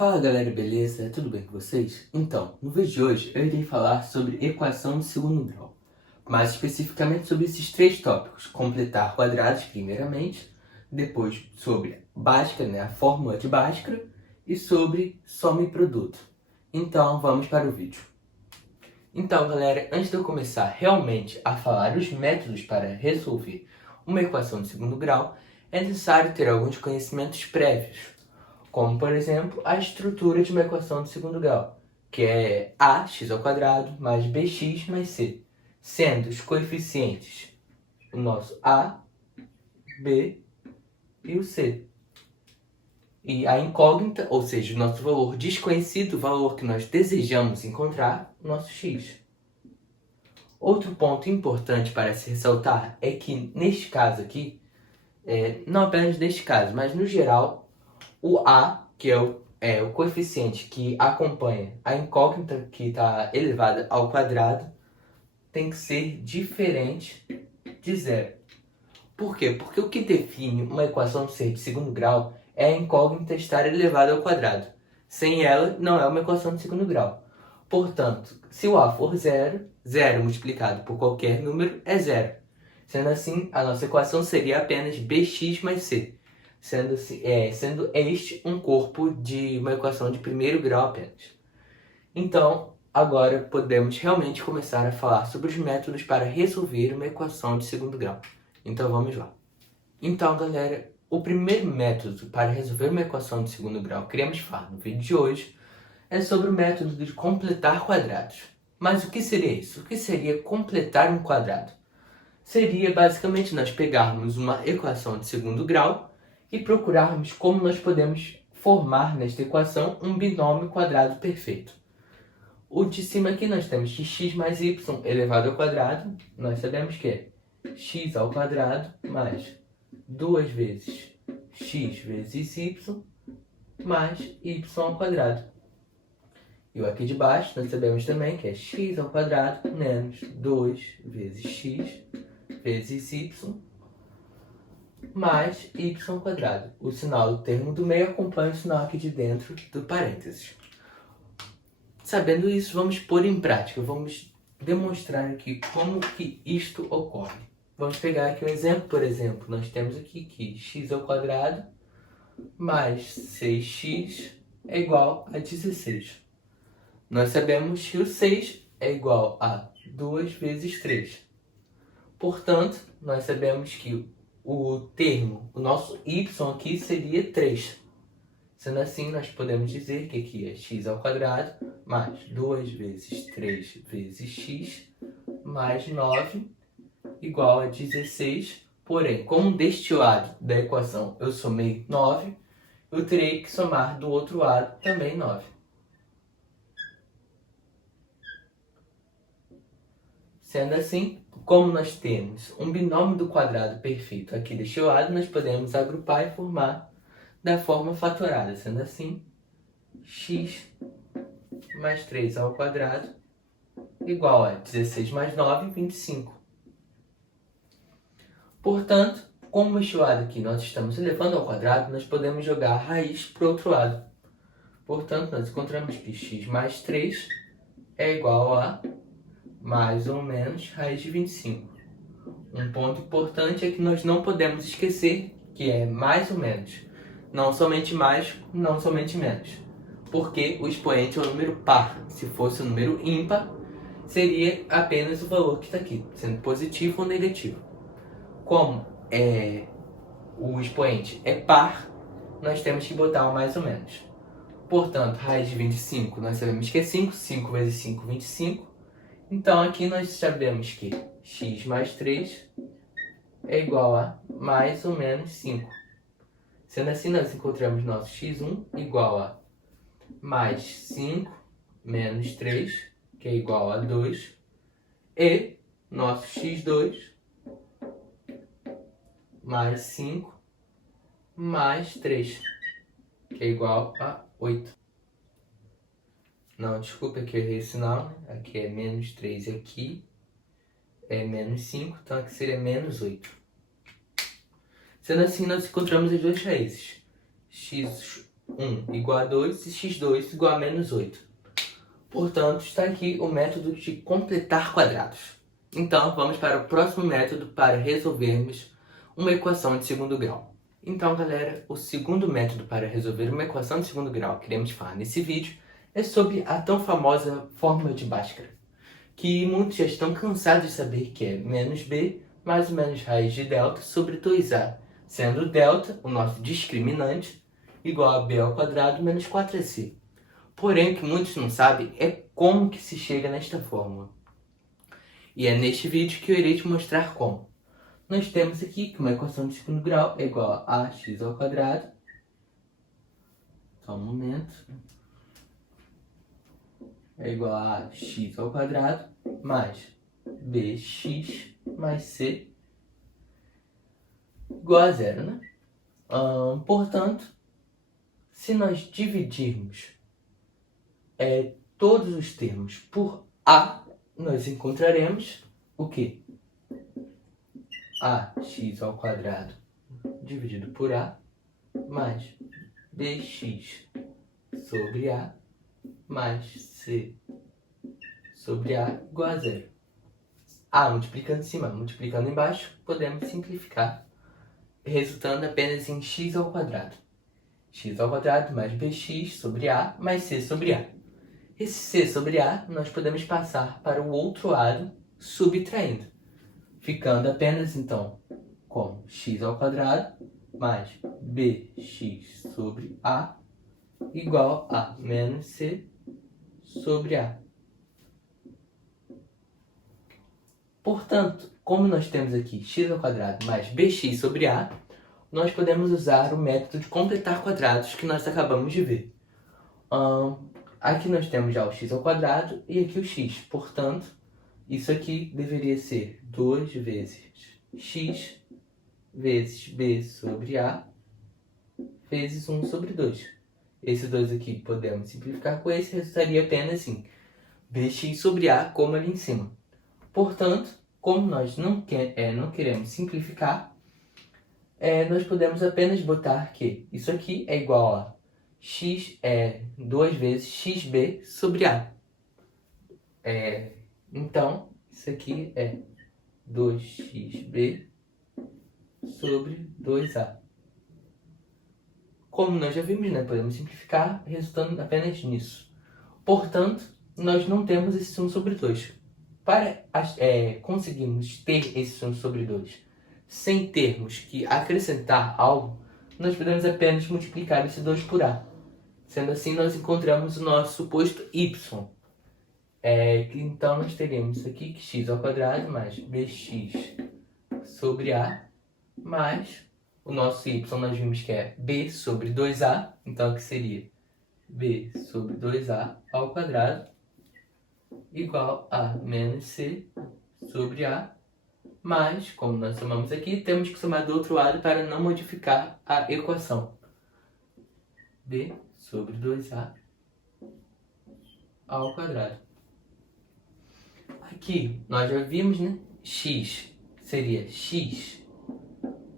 Fala galera, beleza? Tudo bem com vocês? Então, no vídeo de hoje eu irei falar sobre equação de segundo grau, mais especificamente sobre esses três tópicos: completar quadrados primeiramente, depois sobre Bhaskara, a fórmula de Bhaskara, e sobre soma e produto. Então, vamos para o vídeo. Então galera, antes de eu começar realmente a falar os métodos para resolver uma equação de segundo grau, é necessário ter alguns conhecimentos prévios, como por exemplo a estrutura de uma equação de segundo grau, que é ax ao quadrado mais bx mais c, sendo os coeficientes o nosso a, b e o c. E a incógnita, ou seja, o nosso valor desconhecido, o valor que nós desejamos encontrar, o nosso x. Outro ponto importante para se ressaltar é que neste caso aqui, não apenas neste caso, mas no geral, o a, que é o coeficiente que acompanha a incógnita que está elevada ao quadrado, tem que ser diferente de zero. Por quê? Porque o que define uma equação ser de segundo grau é a incógnita estar elevada ao quadrado. Sem ela, não é uma equação de segundo grau. Portanto, se o a for zero, zero multiplicado por qualquer número é zero. Sendo assim, a nossa equação seria apenas bx mais c, sendo este um corpo de uma equação de primeiro grau apenas. Então, agora podemos realmente começar a falar sobre os métodos para resolver uma equação de segundo grau. Então vamos lá. Então galera, o primeiro método para resolver uma equação de segundo grau que queremos falar no vídeo de hoje é sobre o método de completar quadrados. Mas o que seria isso? O que seria completar um quadrado? Seria basicamente nós pegarmos uma equação de segundo grau e procurarmos como nós podemos formar nesta equação um binômio quadrado perfeito. O de cima aqui nós temos que x mais y elevado ao quadrado, nós sabemos que é x ao quadrado mais 2 vezes x vezes y mais y ao quadrado. E o aqui de baixo nós sabemos também que é x ao quadrado menos 2 vezes x vezes y mais y ao quadrado. O sinal do termo do meio acompanha o sinal aqui de dentro do parênteses. Sabendo isso, vamos pôr em prática, vamos demonstrar aqui como que isto ocorre. Vamos pegar aqui um exemplo, por exemplo, nós temos aqui que x ao quadrado mais 6x é igual a 16. Nós sabemos que o 6 é igual a 2 vezes 3. Portanto, nós sabemos que o nosso y aqui seria 3. Sendo assim, nós podemos dizer que aqui é x ao quadrado mais 2 vezes 3 vezes x mais 9 igual a 16. Porém, como deste lado da equação eu somei 9, eu terei que somar do outro lado também 9. Sendo assim, como nós temos um binômio do quadrado perfeito aqui deste lado, nós podemos agrupar e formar da forma fatorada. Sendo assim, x mais 3 ao quadrado igual a 16 mais 9, 25. Portanto, como este lado aqui nós estamos elevando ao quadrado, nós podemos jogar a raiz para o outro lado. Portanto, nós encontramos que x mais 3 é igual a mais ou menos raiz de 25. Um ponto importante é que nós não podemos esquecer que é mais ou menos. Não somente mais, não somente menos. Porque o expoente é um número par. Se fosse um número ímpar, seria apenas o valor que está aqui, sendo positivo ou negativo. Como o expoente é par, nós temos que botar um mais ou menos. Portanto, raiz de 25, nós sabemos que é 5. 5 vezes 5, 25. Então, aqui nós sabemos que x mais 3 é igual a mais ou menos 5. Sendo assim, nós encontramos nosso x1 igual a mais 5 menos 3, que é igual a 2, e nosso x2 mais 5 mais 3, que é igual a 8. Não, desculpa que eu errei o sinal, né? Aqui é menos 3 e aqui é menos 5, então aqui seria menos 8. Sendo assim, nós encontramos as duas raízes. 1 igual a 2 e x2 igual a menos 8. Portanto, está aqui o método de completar quadrados. Então, vamos para o próximo método para resolvermos uma equação de segundo grau. Então, galera, o segundo método para resolver uma equação de segundo grau que iremos falar nesse vídeo é sobre a tão famosa fórmula de Bhaskara, que muitos já estão cansados de saber que é menos b mais ou menos raiz de delta sobre 2a, sendo delta, o nosso discriminante, igual a b ao quadrado menos 4ac. Porém, o que muitos não sabem é como que se chega nesta fórmula. E é neste vídeo que eu irei te mostrar como. Nós temos aqui que uma equação de segundo grau é igual a ax ao quadrado. Só um momento. É igual a x ao quadrado mais bx mais c igual a zero, né? Portanto, se nós dividirmos todos os termos por a, nós encontraremos o quê? Ax ao quadrado dividido por a mais bx sobre a mais c sobre a igual a zero. A multiplicando em cima, multiplicando embaixo, podemos simplificar, resultando apenas em x ao quadrado. X ao quadrado mais bx sobre a mais c sobre a. Esse c sobre a nós podemos passar para o outro lado subtraindo, ficando apenas então com x ao quadrado mais bx sobre a igual a menos c sobre a. Portanto, como nós temos aqui x ao quadrado mais bx sobre a, nós podemos usar o método de completar quadrados que nós acabamos de ver. Aqui nós temos já o x ao quadrado e aqui o x. Portanto, isso aqui deveria ser 2 vezes x vezes b sobre a vezes 1 sobre 2. Esse 2 aqui podemos simplificar com esse, resultaria apenas em bx sobre a, como ali em cima. Portanto, como nós não queremos simplificar, nós podemos apenas botar que isso aqui é igual a x 2 vezes xb sobre a. Então, isso aqui é 2xb sobre 2a. Como nós já vimos, né, podemos simplificar, resultando apenas nisso. Portanto, nós não temos esse 1 sobre 2. Para conseguirmos ter esse 1 sobre 2 sem termos que acrescentar algo, nós podemos apenas multiplicar esse 2 por a. Sendo assim, nós encontramos o nosso suposto y. Então, nós teríamos isso aqui, que x ao quadrado mais bx sobre a, mais o nosso y, nós vimos que é b sobre 2a, então aqui seria b sobre 2a ao quadrado, igual a menos c sobre a, mais, como nós somamos aqui, temos que somar do outro lado para não modificar a equação. b sobre 2a ao quadrado. Aqui nós já vimos, né? X seria x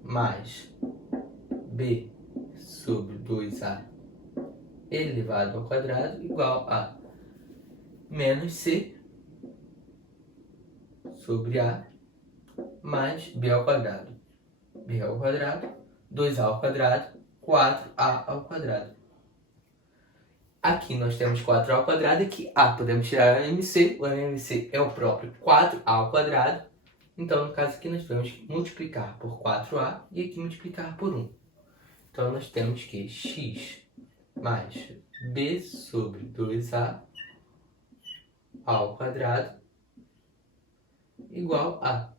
mais b sobre 2a elevado ao quadrado igual a menos c sobre a mais b ao quadrado. b ao quadrado, 2a ao quadrado, 4a ao quadrado. Aqui nós temos 4a ao quadrado e aqui a. Podemos tirar o MMC. O MMC é o próprio 4a ao quadrado. Então, no caso aqui, nós podemos multiplicar por 4a e aqui multiplicar por 1. Então, nós temos que x mais b sobre 2a ao quadrado igual a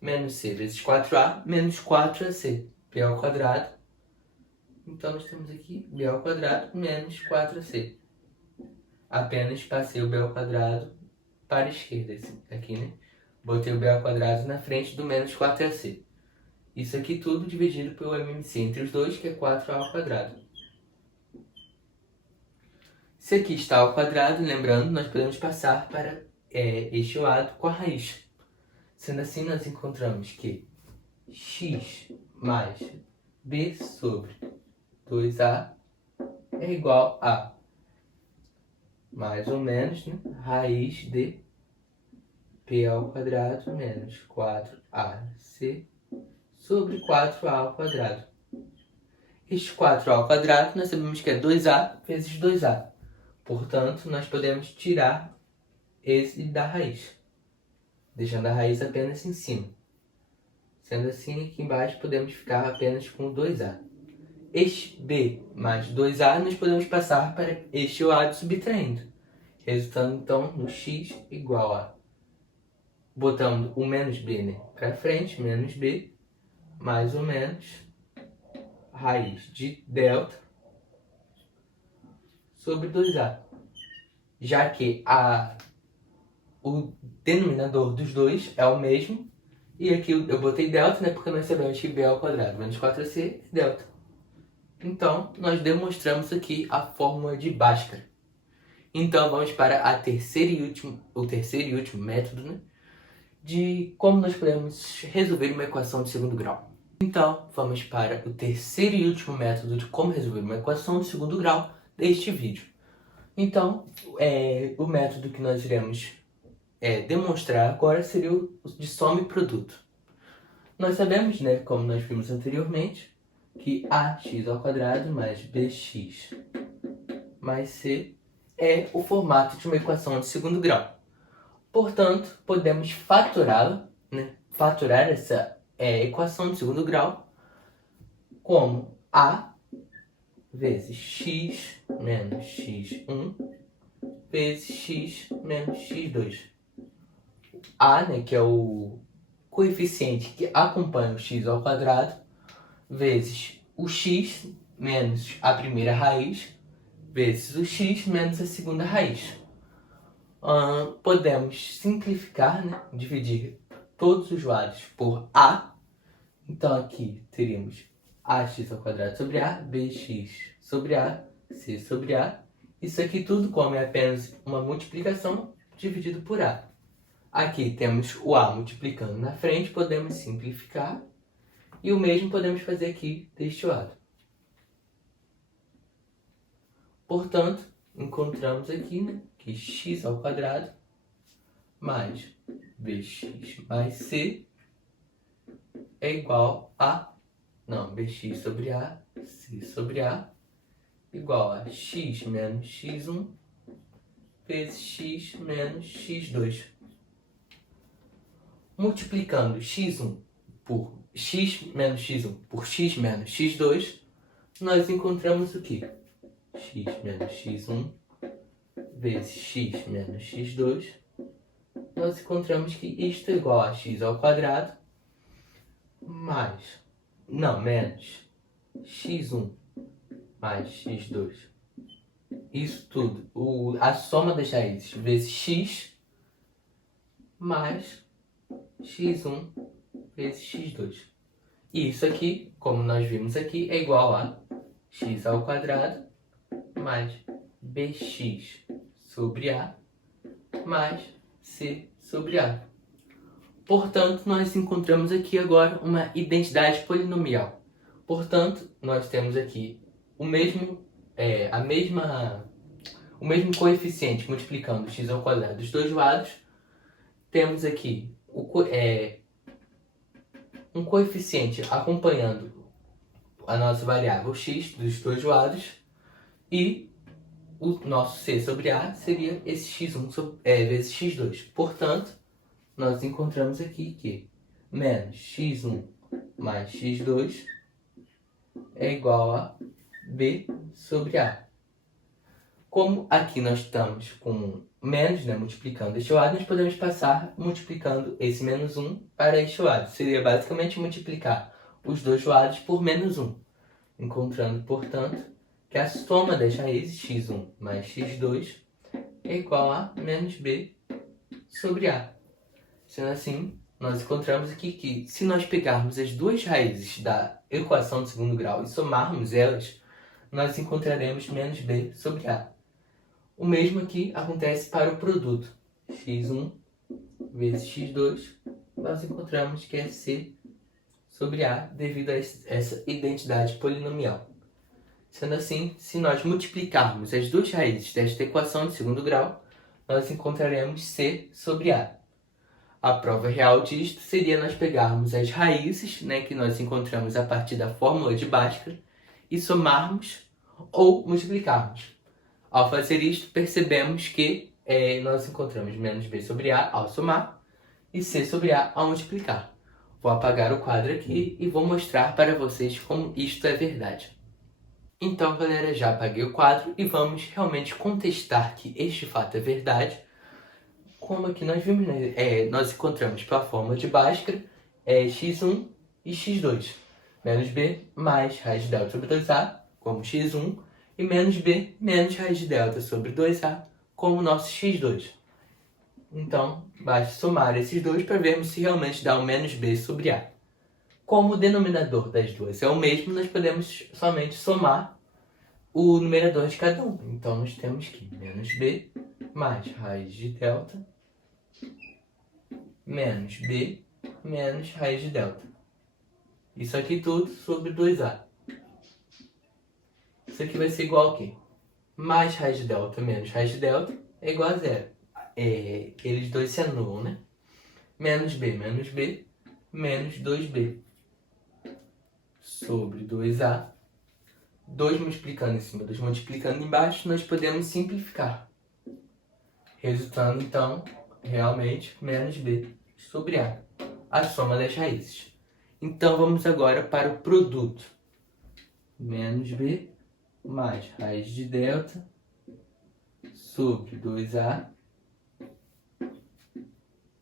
menos c vezes 4a menos 4ac. b ao quadrado. Então, nós temos aqui b ao quadrado menos 4ac. Apenas passei o b ao quadrado para a esquerda, aqui, né? Botei o b ao quadrado na frente do menos 4ac. Isso aqui tudo dividido pelo MMC entre os dois, que é 4a ao quadrado. Se aqui está ao quadrado, lembrando, nós podemos passar para este lado com a raiz. Sendo assim, nós encontramos que x mais b sobre 2a é igual a, mais ou menos, né, raiz de p ao quadrado menos 4ac sobre 4a ao quadrado. Este 4a ao quadrado nós sabemos que é 2a vezes 2a. Portanto, nós podemos tirar esse da raiz, deixando a raiz apenas em cima. Sendo assim, aqui embaixo podemos ficar apenas com 2a. Este b mais 2a nós podemos passar para este lado subtraindo, resultando então no x igual a, botando o menos b, né, para frente, menos b, mais ou menos raiz de delta sobre 2a. Já que o denominador dos dois é o mesmo, e aqui eu botei delta, né, porque nós sabemos que b ao quadrado menos 4ac é delta. Então, nós demonstramos aqui a fórmula de Bhaskara. Então, vamos para o terceiro e último método, né, de como nós podemos resolver uma equação de segundo grau. Então, vamos para o terceiro e último método de como resolver uma equação de segundo grau deste vídeo. Então, o método que nós iremos demonstrar agora seria o de soma e produto. Nós sabemos, né, como nós vimos anteriormente, que ax ao quadrado mais bx mais c é o formato de uma equação de segundo grau. Portanto, podemos fatorá-la, né, fatorar essa equação de segundo grau como a vezes x menos x1 vezes x menos x2. A, né, que é o coeficiente que acompanha o x ao quadrado, vezes o x menos a primeira raiz, vezes o x menos a segunda raiz. Podemos simplificar, né, dividir todos os lados por a. Então aqui teríamos ax ao quadrado sobre a, bx sobre a, c sobre a. Isso aqui tudo, como é apenas uma multiplicação, dividido por a. Aqui temos o a multiplicando na frente, podemos simplificar. E o mesmo podemos fazer aqui deste lado. Portanto, encontramos aqui, né, que x ao quadrado mais bx mais c é igual a, bx sobre a, c sobre a, igual a x menos x1 vezes x menos x2. Multiplicando x1 por x menos x1 por x menos x2, nós encontramos o quê? X menos x1 vezes x menos x2. Nós encontramos que isto é igual a x ao quadrado menos x1 mais x2. Isso tudo, a soma das raízes vezes x mais x1 vezes x2. E isso aqui, como nós vimos aqui, é igual a x ao quadrado mais bx sobre a mais c sobre a. Portanto, nós encontramos aqui agora uma identidade polinomial. Portanto, nós temos aqui o mesmo coeficiente multiplicando x ao quadrado dos dois lados. Temos aqui um coeficiente acompanhando a nossa variável x dos dois lados, e o nosso c sobre a seria esse x1 vezes x2. Portanto, nós encontramos aqui que menos x1 mais x2 é igual a b sobre a. Como aqui nós estamos com menos, né, multiplicando este lado, nós podemos passar multiplicando esse menos 1 para este lado. Seria basicamente multiplicar os dois lados por menos 1. Encontrando, portanto, que a soma das raízes x1 mais x2 é igual a menos b sobre a. Sendo assim, nós encontramos aqui que, se nós pegarmos as duas raízes da equação de segundo grau e somarmos elas, nós encontraremos menos b sobre a. O mesmo aqui acontece para o produto. x1 vezes x2, nós encontramos que é c sobre a devido a essa identidade polinomial. Sendo assim, se nós multiplicarmos as duas raízes desta equação de segundo grau, nós encontraremos C sobre A. A prova real disto seria nós pegarmos as raízes, né, que nós encontramos a partir da fórmula de Bhaskara e somarmos ou multiplicarmos. Ao fazer isto, percebemos que nós encontramos menos B sobre A ao somar e C sobre A ao multiplicar. Vou apagar o quadro aqui e vou mostrar para vocês como isto é verdade. Então, galera, já apaguei o quadro e vamos realmente contestar que este fato é verdade. Como aqui nós vimos, né? Nós encontramos pela fórmula de Bhaskara x1 e x2. Menos b mais raiz de delta sobre 2a, como x1, e menos b menos raiz de delta sobre 2a, como nosso x2. Então, basta somar esses dois para vermos se realmente dá o menos b sobre a. Como o denominador das duas é o mesmo, nós podemos somente somar o numerador de cada um. Então, nós temos que menos b mais raiz de delta menos b menos raiz de delta. Isso aqui tudo sobre 2a. Isso aqui vai ser igual a quê? Mais raiz de delta menos raiz de delta é igual a zero. Eles dois se anulam, né? Menos b menos 2b sobre 2a. 2 multiplicando em cima, 2 multiplicando embaixo, nós podemos simplificar. Resultando, então, realmente, menos b sobre a soma das raízes. Então, vamos agora para o produto. Menos b mais raiz de delta sobre 2a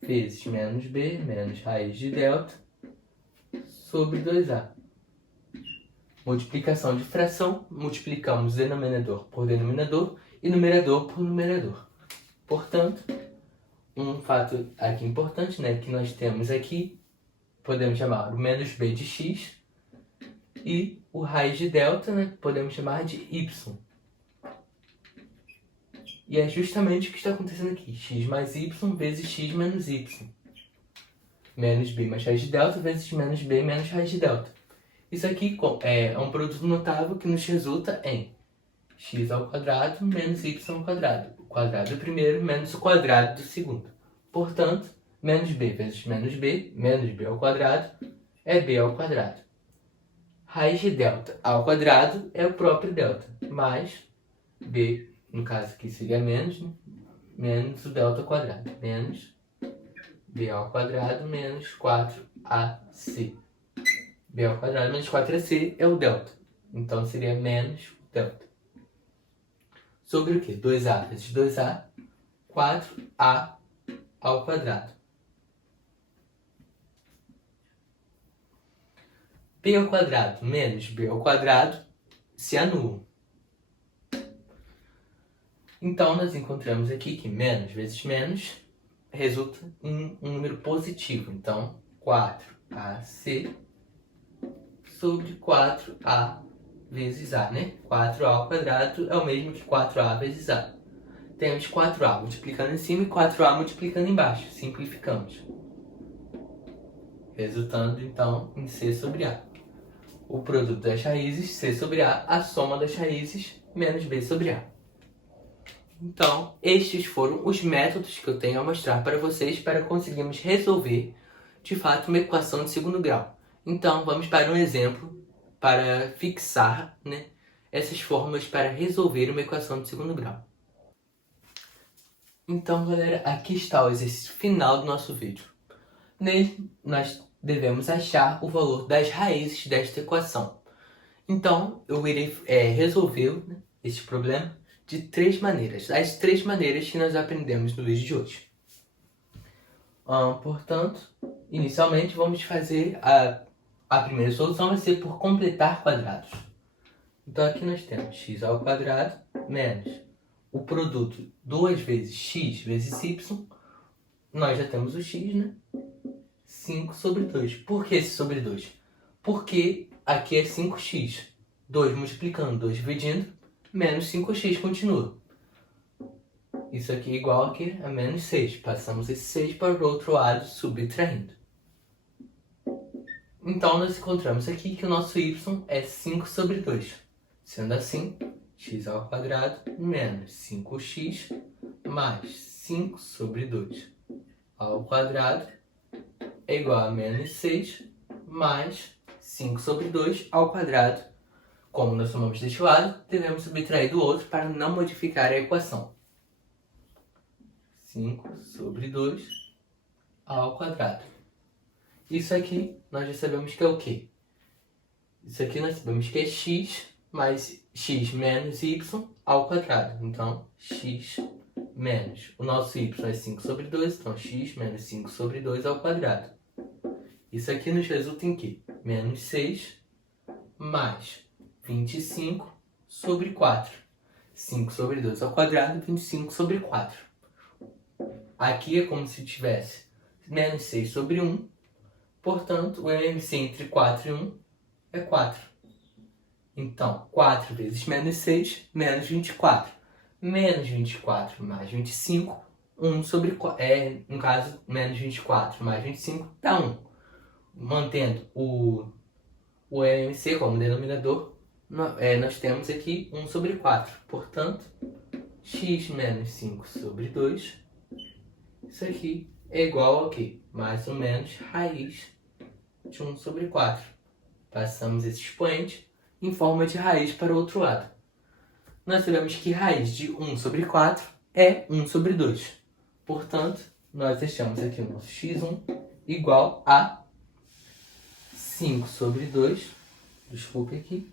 vezes menos b menos raiz de delta sobre 2a. Multiplicação de fração, multiplicamos denominador por denominador e numerador por numerador. Portanto, um fato aqui importante, né, que nós temos aqui, podemos chamar o menos b de x e o raiz de delta, né, podemos chamar de y. E é justamente o que está acontecendo aqui, x mais y vezes x menos y. Menos b mais raiz de delta vezes menos b menos raiz de delta. Isso aqui é um produto notável que nos resulta em x ao quadrado menos y ao quadrado. O quadrado do primeiro menos o quadrado do segundo. Portanto, menos b vezes menos b ao quadrado, é b ao quadrado. Raiz de delta ao quadrado é o próprio delta, mais b, no caso aqui seria menos, né? Menos o delta ao quadrado, menos b ao quadrado menos 4ac. B ao quadrado menos 4ac é o delta. Então, seria menos o delta. Sobre o quê? 2a vezes 2a, 4a ao quadrado. B ao quadrado menos b ao quadrado se anulam. Então, nós encontramos aqui que menos vezes menos resulta em um número positivo. Então, 4ac sobre 4a vezes a, né? 4a ao quadrado é o mesmo que 4a vezes a. Temos 4a multiplicando em cima e 4a multiplicando embaixo. Simplificamos. Resultando, então, em c sobre a. O produto das raízes, c sobre a soma das raízes, menos b sobre a. Então, estes foram os métodos que eu tenho a mostrar para vocês para conseguirmos resolver, de fato, uma equação de segundo grau. Então, vamos para um exemplo para fixar, né, essas fórmulas para resolver uma equação de segundo grau. Então, galera, aqui está o exercício final do nosso vídeo. Nele, nós devemos achar o valor das raízes desta equação. Então, eu irei resolver, né, este problema de 3 maneiras. As 3 maneiras que nós aprendemos no vídeo de hoje. Portanto, inicialmente, vamos fazer a primeira solução vai ser por completar quadrados. Então, aqui nós temos x ao quadrado menos o produto 2 vezes x vezes y. Nós já temos o x, né? 5 sobre 2. Por que esse sobre 2? Porque aqui é 5x. 2 multiplicando, 2 dividindo, menos 5x continua. Isso aqui é igual aqui a menos 6. Passamos esse 6 para o outro lado, subtraindo. Então, nós encontramos aqui que o nosso y é 5 sobre 2. Sendo assim, x ao quadrado menos 5x mais 5 sobre 2 ao quadrado é igual a menos 6 mais 5 sobre 2 ao quadrado. Como nós somamos deste lado, devemos subtrair do outro para não modificar a equação. 5 sobre 2 ao quadrado. Isso aqui nós já sabemos que é o quê? Isso aqui nós sabemos que é x mais x menos y ao quadrado. Então, x menos, o nosso y é 5 sobre 2, então x menos 5 sobre 2 ao quadrado. Isso aqui nos resulta em quê? Menos 6 mais 25 sobre 4. 5 sobre 2 ao quadrado, 25 sobre 4. Aqui é como se tivesse menos 6 sobre 1. Portanto, o MMC entre 4 e 1 é 4. Então, 4 vezes menos 6, menos 24. Menos 24 mais 25, 1 sobre 4. No caso, menos 24 mais 25 dá 1. Mantendo o MMC como denominador, nós temos aqui 1 sobre 4. Portanto, x menos 5 sobre 2, isso aqui é igual ao quê? Mais ou menos raiz de 1 sobre 4. Passamos esse expoente em forma de raiz para o outro lado. Nós sabemos que raiz de 1 sobre 4 é 1 sobre 2. Portanto, nós deixamos aqui o nosso x1 igual a 5 sobre 2, desculpe aqui,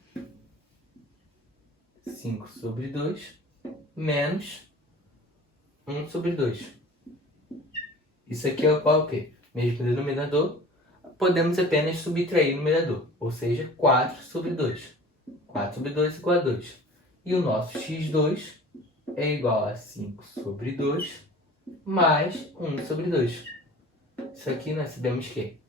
5 sobre 2 menos 1 sobre 2. Isso aqui é igual ao quê? Mesmo denominador, podemos apenas subtrair o numerador, ou seja, 4 sobre 2. 4 sobre 2 igual a 2. E o nosso x2 é igual a 5 sobre 2 mais 1 sobre 2. Isso aqui nós sabemos que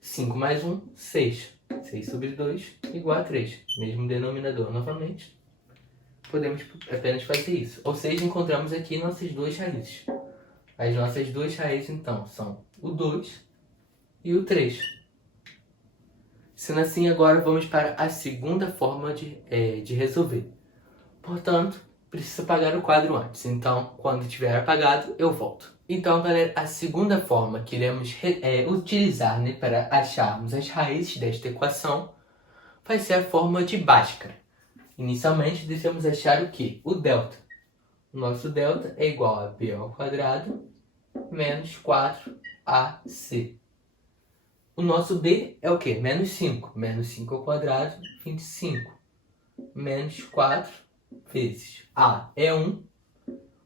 5 mais 1, 6. 6 sobre 2 igual a 3. Mesmo denominador novamente. Podemos apenas fazer isso. Ou seja, encontramos aqui nossas duas raízes. As nossas duas raízes, então, são o 2 e o 3. Sendo assim, agora vamos para a segunda forma de resolver. Portanto, precisa apagar o quadro antes. Então, quando estiver apagado, eu volto. Então, galera, a segunda forma que iremos utilizar para acharmos as raízes desta equação vai ser a forma de Bhaskara. Inicialmente, devemos achar o quê? O delta. O nosso delta é igual a b ao quadrado menos 4ac. O nosso b é o quê? Menos 5. Menos 5 ao quadrado, 25. Menos 4 vezes a é 1.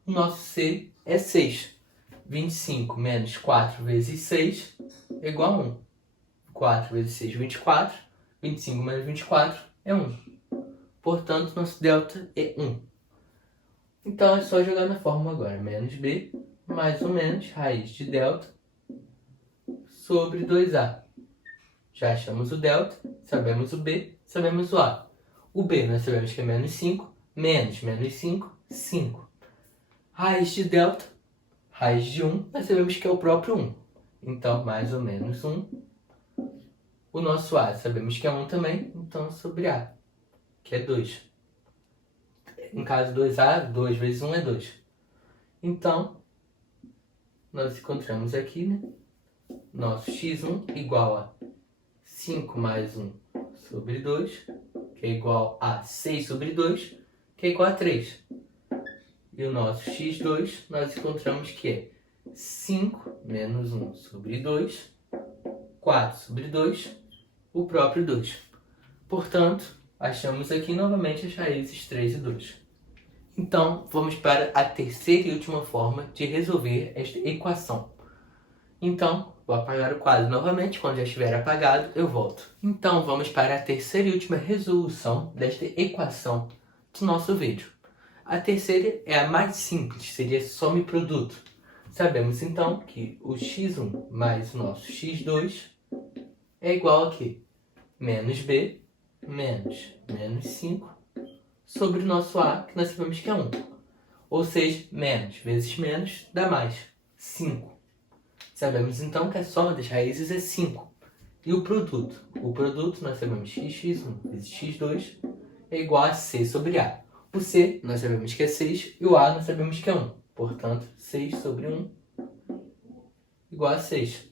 O nosso c é 6. 25 menos 4 vezes 6 é igual a 1. 4 vezes 6, 24. 25 menos 24 é 1. Portanto, nosso delta é 1. Então, é só jogar na fórmula agora. Menos b, mais ou menos, raiz de delta, sobre 2a. Já achamos o delta, sabemos o b, sabemos o a. O b nós sabemos que é menos 5, menos 5, 5. Raiz de delta, raiz de 1, nós sabemos que é o próprio 1. Então, mais ou menos 1. O nosso a sabemos que é 1 também, então sobre a, que é 2. No caso 2a, 2 vezes 1 é 2. Então, nós encontramos aqui, né? Nosso x1 igual a 5 mais 1 sobre 2, que é igual a 6 sobre 2, que é igual a 3. E o nosso x2 nós encontramos que é 5 menos 1 sobre 2, 4 sobre 2, o próprio 2. Portanto, achamos aqui novamente as raízes 3 e 2. Então, vamos para a terceira e última forma de resolver esta equação. Então, vou apagar o quadro novamente. Quando já estiver apagado, eu volto. Então, vamos para a terceira e última resolução desta equação do nosso vídeo. A terceira é a mais simples, seria soma e produto. Sabemos, então, que o x1 mais o nosso x2 é igual a quê? Menos b menos 5 sobre o nosso a, que nós sabemos que é 1. Ou seja, menos vezes menos dá mais, 5. Sabemos então que a soma das raízes é 5. E o produto? O produto nós sabemos x1 vezes x2, é igual a C sobre A. O C nós sabemos que é 6 e o A nós sabemos que é 1. Portanto, 6 sobre 1 igual a 6.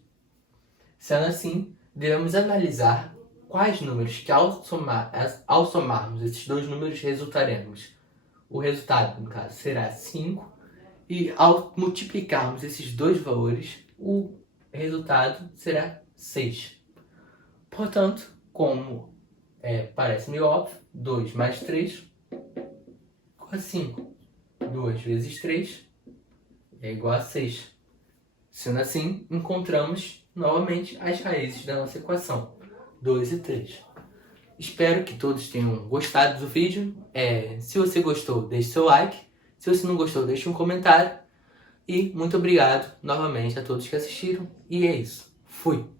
Sendo assim, devemos analisar quais números que ao somarmos esses dois números resultaremos. O resultado, no caso, será 5 e ao multiplicarmos esses dois valores, o resultado será 6. Portanto, como parece meio óbvio, 2 mais 3 igual a 5. 2 vezes 3 é igual a 6. Sendo assim, encontramos novamente as raízes da nossa equação, 2 e 3. Espero que todos tenham gostado do vídeo. Se você gostou, deixe seu like. Se você não gostou, deixe um comentário. E muito obrigado novamente a todos que assistiram. E é isso. Fui!